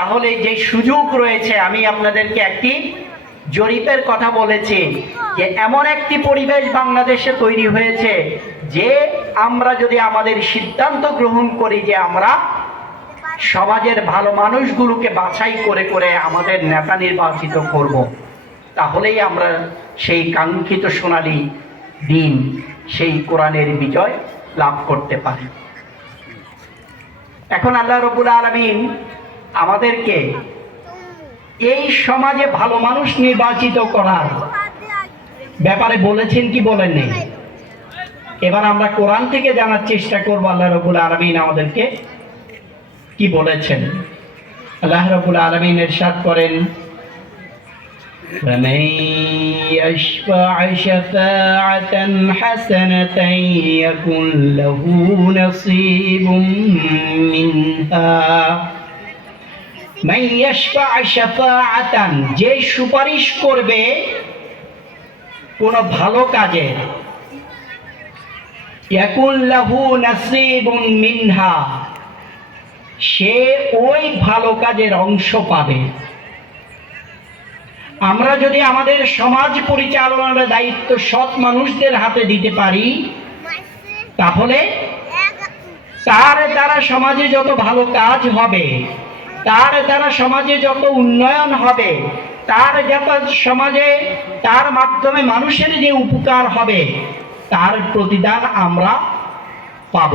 তাহলে যে সুযোগ রয়েছে, আমি আপনাদেরকে একটি জরিপের কথা বলেছি যে এমন একটি পরিবেশ বাংলাদেশে তৈরি হয়েছে যে আমরা যদি আমাদের সিদ্ধান্ত গ্রহণ করি যে আমরা সমাজের ভালো মানুষগুলোকে বাছাই করে করে আমাদের নেতা নির্বাচিত করব, তাহলেই আমরা সেই কাঙ্ক্ষিত সোনালী দিন, সেই কোরআনের বিজয় লাভ করতে পারি। এখন আল্লাহ রাব্বুল আলামিন আমাদেরকে এই সমাজে ভালো মানুষ নির্বাচিত করার ব্যাপারে বলেছেন কি বলেননি? এবার আমরা কোরআন থেকে জানার চেষ্টা করব আল্লাহ রাব্বুল আলামিন আমাদেরকে কি বলেছেন। আল্লাহ রাব্বুল আলামিন ইরশাদ করেন, فَمَن يَشْفَعْ شَفَاعَةً حَسَنَةً يَكُنْ لَهُ نَصِيبٌ مِنْهَا مَن يَشْفَعْ شَفَاعَةً, যে সুপারিশ করবে কোন ভালো কাজে, يَكُنْ لَهُ نَصِيبٌ مِنْهَا, সে ওই ভালো কাজের অংশ পাবে। আমরা যদি আমাদের সমাজ পরিচালনার দায়িত্ব সৎ মানুষদের হাতে দিতে পারি, তাহলে তার দ্বারা সমাজে যত ভালো কাজ হবে, তার দ্বারা সমাজে যত উন্নয়ন হবে, তার যত সমাজে তার মাধ্যমে মানুষের যে উপকার হবে, তার প্রতিদান আমরা পাব।